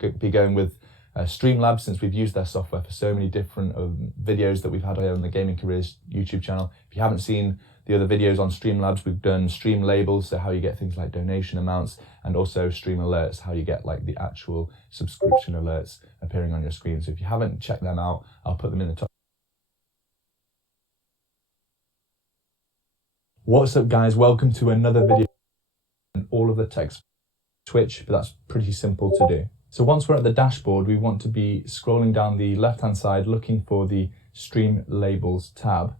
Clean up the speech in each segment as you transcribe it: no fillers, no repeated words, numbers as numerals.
be going with Streamlabs, since we've used their software for so many different videos that we've had here on the Gaming Careers YouTube channel. If you haven't seen the other videos on Streamlabs, we've done stream labels, so how you get things like donation amounts, and also stream alerts, how you get like the actual subscription alerts appearing on your screen. So if you haven't checked them out, I'll put them in the top. What's up guys, welcome to another video and all of the text Twitch, but that's pretty simple to do. So once we're at the dashboard, we want to be scrolling down the left hand side looking for the Stream Labels tab,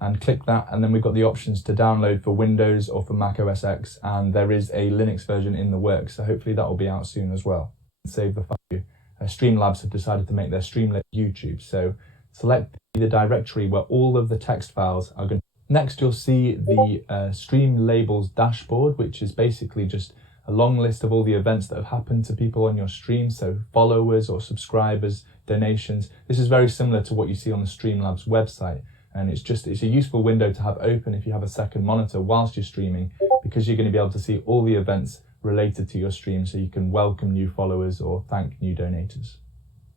and click that, and then we've got the options to download for Windows or for Mac OS X, and there is a Linux version in the works, so hopefully that will be out soon as well. Save the file. Streamlabs have decided to make their Streamlit YouTube, so select the directory where all of the text files are going to. Next you'll see the Stream Labels dashboard, which is basically just a long list of all the events that have happened to people on your stream, so followers or subscribers, donations. This is very similar to what you see on the Streamlabs website, and it's a useful window to have open if you have a second monitor whilst you're streaming, because you're going to be able to see all the events related to your stream, so you can welcome new followers or thank new donators.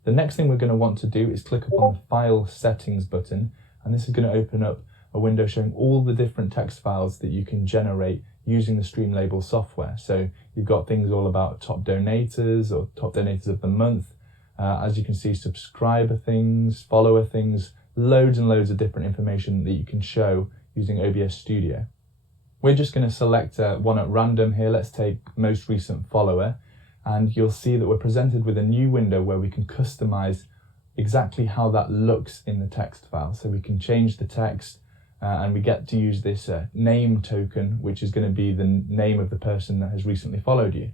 The next thing we're going to want to do is click upon the File Settings button, and this is going to open up a window showing all the different text files that you can generate using the Stream Labels software. So you've got things all about top donators or top donators of the month. As you can see, subscriber things, follower things, loads and loads of different information that you can show using OBS Studio. We're just going to select one at random here. Let's take most recent follower, and you'll see that we're presented with a new window where we can customize exactly how that looks in the text file. So we can change the text, and we get to use this name token, which is going to be the name of the person that has recently followed you.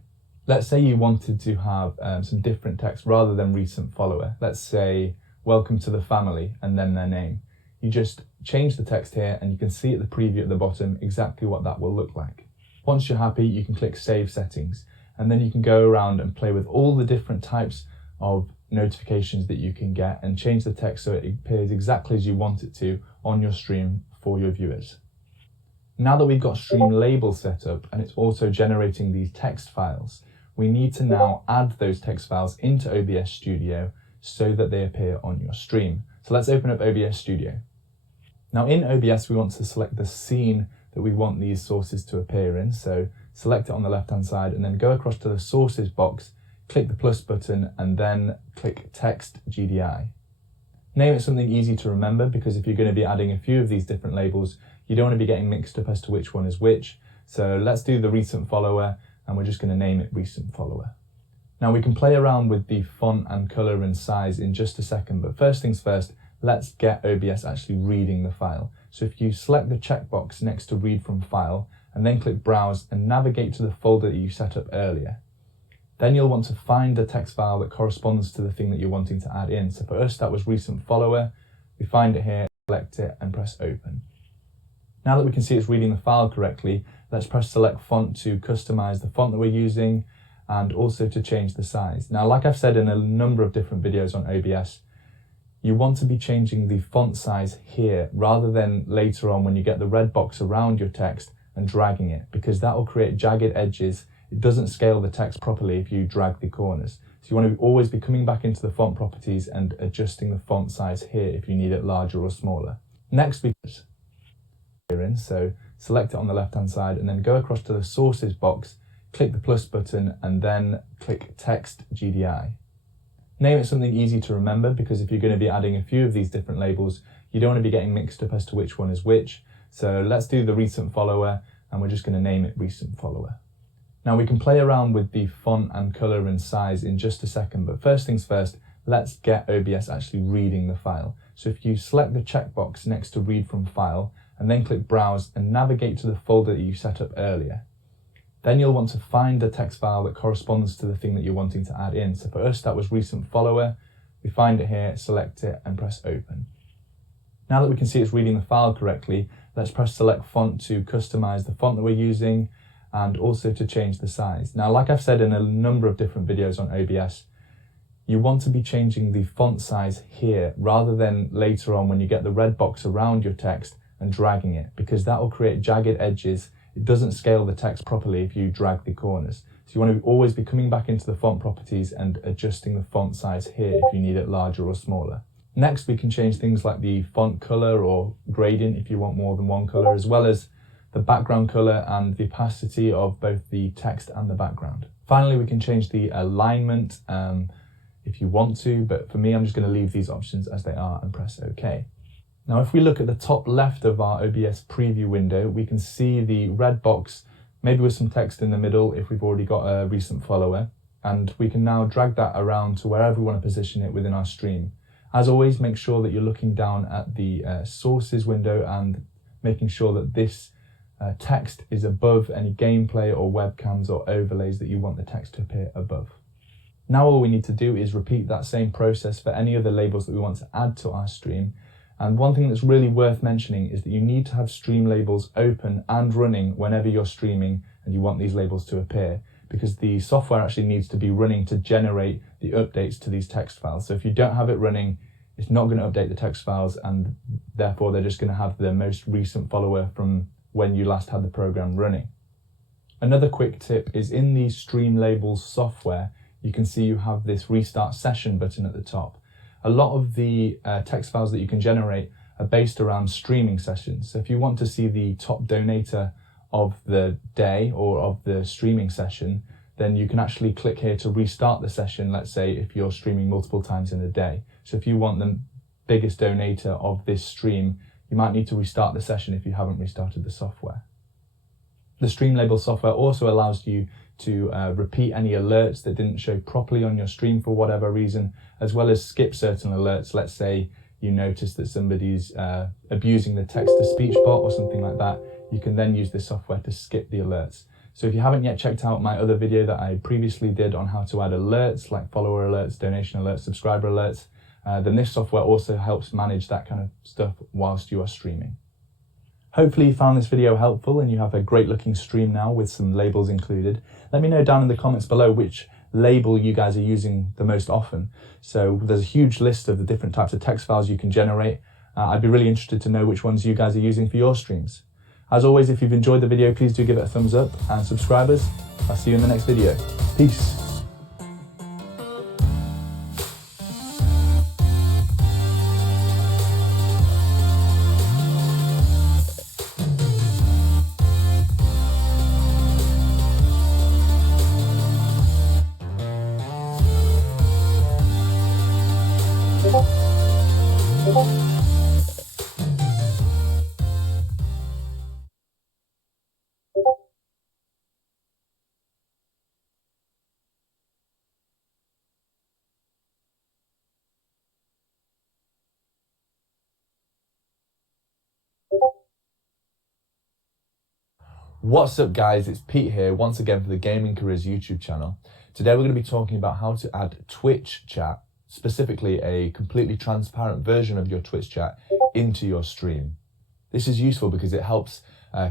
Let's say you wanted to have some different text rather than recent follower. Let's say, welcome to the family, and then their name. You just change the text here, and you can see at the preview at the bottom exactly what that will look like. Once you're happy, you can click Save Settings, and then you can go around and play with all the different types of notifications that you can get and change the text so it appears exactly as you want it to on your stream for your viewers. Now that we've got Stream Labels set up and it's also generating these text files, we need to now add those text files into OBS Studio so that they appear on your stream. So let's open up OBS Studio. Now in OBS, we want to select the scene that we want these sources to appear in. So select it on the left hand side and then go across to the sources box, click the plus button, and then click Text GDI. Name it something easy to remember, because if you're going to be adding a few of these different labels, you don't want to be getting mixed up as to which one is which. So let's do the recent follower, and we're just going to name it recent follower. Now we can play around with the font and color and size in just a second, but first things first, let's get OBS actually reading the file. So if you select the checkbox next to Read from File, and then click Browse and navigate to the folder that you set up earlier, then you'll want to find the text file that corresponds to the thing that you're wanting to add in. So for us, that was recent follower. We find it here, select it, and press Open. Now that we can see it's reading the file correctly, let's press Select Font to customize the font that we're using and also to change the size. Now, like I've said in a number of different videos on OBS, you want to be changing the font size here rather than later on when you get the red box around your text and dragging it, because that will create jagged edges. It doesn't scale the text properly if you drag the corners. So you want to always be coming back into the font properties and adjusting the font size here if you need it larger or smaller. Next, we so select it on the left hand side and then go across to the sources box, click the plus button, and then click Text GDI. Name it something easy to remember, because if you're going to be adding a few of these different labels, you don't want to be getting mixed up as to which one is which. So let's do the recent follower, and we're just going to name it recent follower. Now we can play around with the font and color and size in just a second, but first things first, let's get OBS actually reading the file. So if you select the checkbox next to Read from File, and then click Browse and navigate to the folder that you set up earlier, then you'll want to find the text file that corresponds to the thing that you're wanting to add in. So for us, that was recent follower. We find it here, select it, and press Open. Now that we can see it's reading the file correctly, let's press Select Font to customize the font that we're using and also to change the size. Now, like I've said in a number of different videos on OBS, you want to be changing the font size here rather than later on when you get the red box around your text and dragging it, because that will create jagged edges. It doesn't scale the text properly if you drag the corners. So you want to always be coming back into the font properties and adjusting the font size here if you need it larger or smaller. Next, we can change things like the font color or gradient if you want more than one color, as well as the background color and the opacity of both the text and the background. Finally, we can change the alignment if you want to, but for me, I'm just going to leave these options as they are and press OK. Now, if we look at the top left of our OBS preview window, we can see the red box, maybe with some text in the middle if we've already got a recent follower, and we can now drag that around to wherever we want to position it within our stream. As always, make sure that you're looking down at the sources window and making sure that this text is above any gameplay or webcams or overlays that you want the text to appear above. Now all we need to do is repeat that same process for any other labels that we want to add to our stream. And one thing that's really worth mentioning is that you need to have stream labels open and running whenever you're streaming and you want these labels to appear, because the software actually needs to be running to generate the updates to these text files. So if you don't have it running, it's not going to update the text files, and therefore they're just going to have the most recent follower from when you last had the program running. Another quick tip is in the Stream Labels software, you can see you have this Restart Session button at the top. A lot of the text files that you can generate are based around streaming sessions. So if you want to see the top donator of the day or of the streaming session, then you can actually click here to restart the session, let's say if you're streaming multiple times in a day. So if you want the biggest donator of this stream, you might need to restart the session if you haven't restarted the software. The Stream Label software also allows you to repeat any alerts that didn't show properly on your stream for whatever reason, as well as skip certain alerts. Let's say you notice that somebody's abusing the text-to-speech bot or something like that. You can then use this software to skip the alerts. So if you haven't yet checked out my other video that I previously did on how to add alerts, like follower alerts, donation alerts, subscriber alerts, then this software also helps manage that kind of stuff whilst you are streaming. Hopefully you found this video helpful and you have a great looking stream now with some labels included. Let me know down in the comments below which label you guys are using the most often. So there's a huge list of the different types of text files you can generate. I'd be really interested to know which ones you guys are using for your streams. As always, if you've enjoyed the video, please do give it a thumbs up, and subscribers, I'll see you in the next video. Peace. What's up guys, it's Pete here once again for the Gaming Careers YouTube channel. Today we're going to be talking about how to add Twitch chat, specifically a completely transparent version of your Twitch chat, into your stream. This is useful because it helps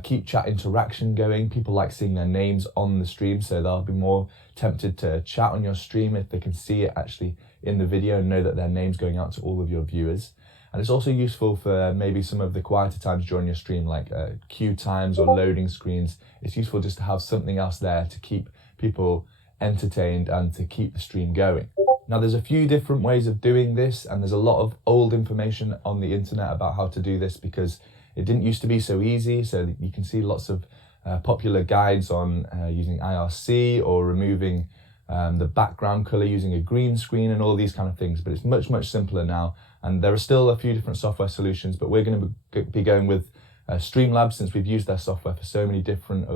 keep chat interaction going. People like seeing their names on the stream, so they'll be more tempted to chat on your stream if they can see it actually in the video and know that their name's going out to all of your viewers. And it's also useful for maybe some of the quieter times during your stream, like queue times or loading screens. It's useful just to have something else there to keep people entertained and to keep the stream going. Now there's a few different ways of doing this, and there's a lot of old information on the internet about how to do this because it didn't used to be so easy. So you can see lots of popular guides on using IRC or removing the background color using a green screen and all these kind of things, but it's much simpler now. And there are still a few different software solutions, but we're going to be going with Streamlabs, since we've used their software for so many different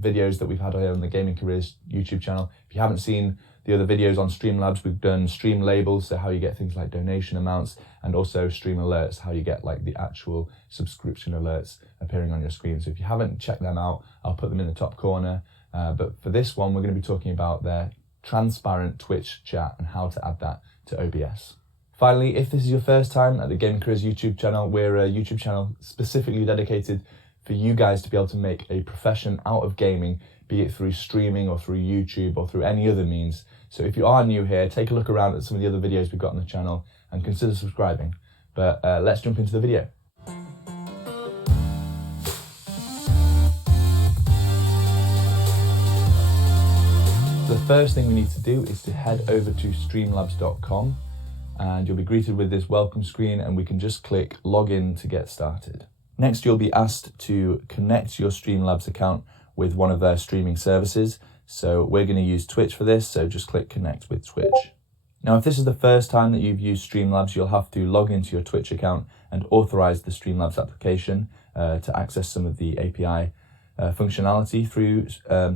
videos that we've had here on the Gaming Careers YouTube channel. If you haven't seen the other videos on Streamlabs, we've done stream labels, so how you get things like donation amounts, and also stream alerts, how you get like the actual subscription alerts appearing on your screen. So if you haven't checked them out, I'll put them in the top corner. But for this one, we're going to be talking about their transparent Twitch chat and how to add that to OBS. Finally, if this is your first time at the Gaming Careers YouTube channel, we're a YouTube channel specifically dedicated for you guys to be able to make a profession out of gaming, be it through streaming or through YouTube or through any other means. So if you are new here, take a look around at some of the other videos we've got on the channel and consider subscribing. But let's jump into the video. So the first thing we need to do is to head over to streamlabs.com, and you'll be greeted with this welcome screen, and we can just click login to get started. Next, you'll be asked to connect your Streamlabs account with one of their streaming services. So we're going to use Twitch for this, so just click connect with Twitch. Now, if this is the first time that you've used Streamlabs, you'll have to log into your Twitch account and authorize the Streamlabs application to access some of the API functionality through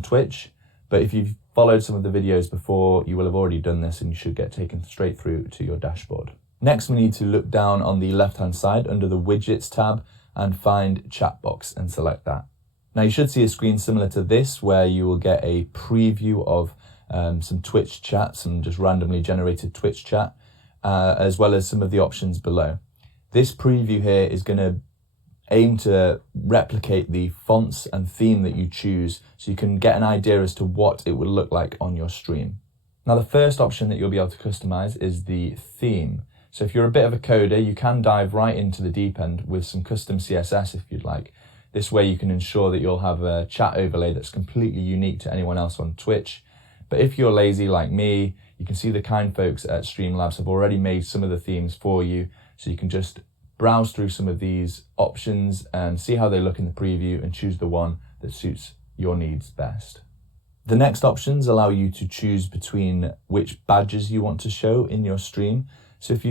Twitch. But if you've followed some of the videos before, you will have already done this and you should get taken straight through to your dashboard. Next, we need to look down on the left-hand side under the widgets tab and find chat box and select that. Now you should see a screen similar to this where you will get a preview of some Twitch chat, some just randomly generated Twitch chat, as well as some of the options below. This preview here is going to aim to replicate the fonts and theme that you choose so you can get an idea as to what it would look like on your stream. Now the first option that you'll be able to customize is the theme. So if you're a bit of a coder, you can dive right into the deep end with some custom CSS if you'd like. This way you can ensure that you'll have a chat overlay that's completely unique to anyone else on Twitch. But if you're lazy like me, you can see the kind folks at Streamlabs have already made some of the themes for you, so you can just browse through some of these options and see how they look in the preview and choose the one that suits your needs best. The next options allow you to choose between which badges you want to show in your stream. So if you